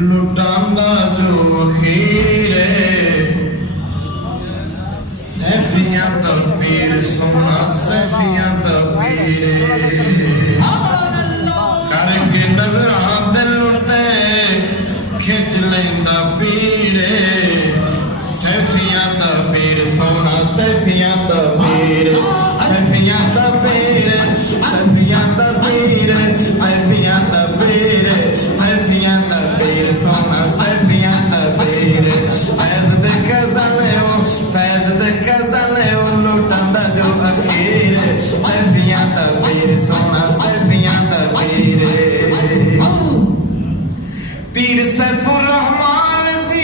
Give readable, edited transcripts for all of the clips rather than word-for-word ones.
लुटांदा जो अखीरे सैफियां दा पीर सोना सैफियां दा पीरे करके नजरां दिल उते खिच लेंदा पीरे सैफियां दा पीर सोना सैफियां दा पीर सैफियां दा पीर सैफियां दा पीर सैफियां दा पीर सैफियां दा पीर सोना सैफियां दा पीर फैज दे खजाने ओ लुटांदा जो अखीर सैफियां दा पीर सोना सैफियां दा पीर पीर सैफुर रहमान दी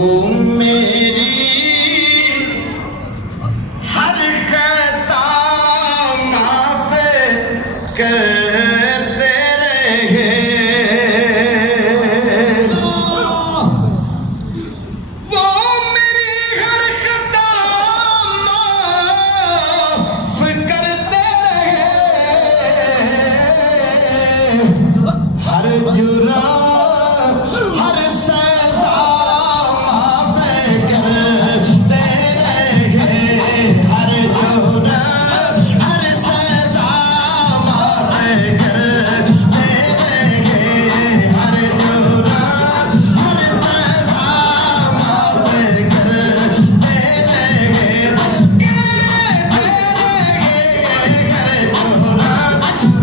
वो मेरी हर खता माफ करते रहे, वो मेरी हर खता माफ करते रहे, हर जुर्म हर सजा माफ करते रहे, हर जुर्म हर सजा माफ करते रहे, हर जुर्म हर सजा माफ करते रहे, कहते रहे, हर जुर्म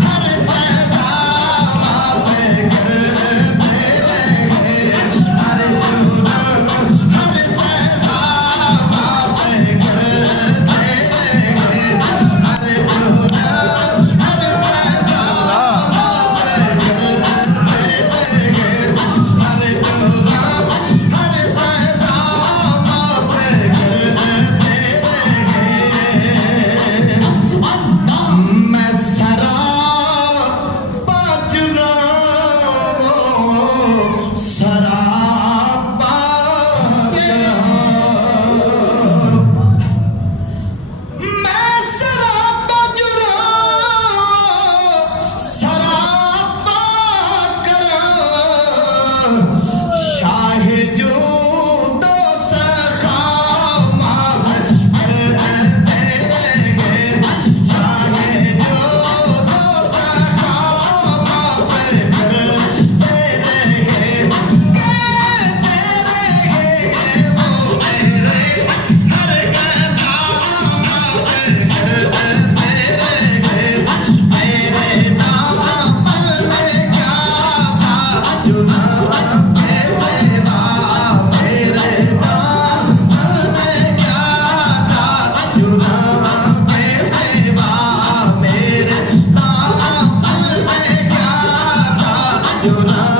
हर सजा माफ करते रहे, हर जुर्म हर सजा माफ करते रहे, हर जुर्म हर सजा माफ करते रहे, हर जुर्म हर सजा माफ करते रहे। मैं सरापा जुर्म सरापा मैं सरापा जुर्म सरापा शाह जो दो सखा माफ करते रहे, शाह जो दो सखा माफ करते रहे, कहते रहे, वो मेरे हर खता माफ करते रहे, मेरे दामन में क्या था जुर्म कैसे था, मेरे दामन में क्या था जुर्म कैसे था, मेरे दामन में क्या था जुर्म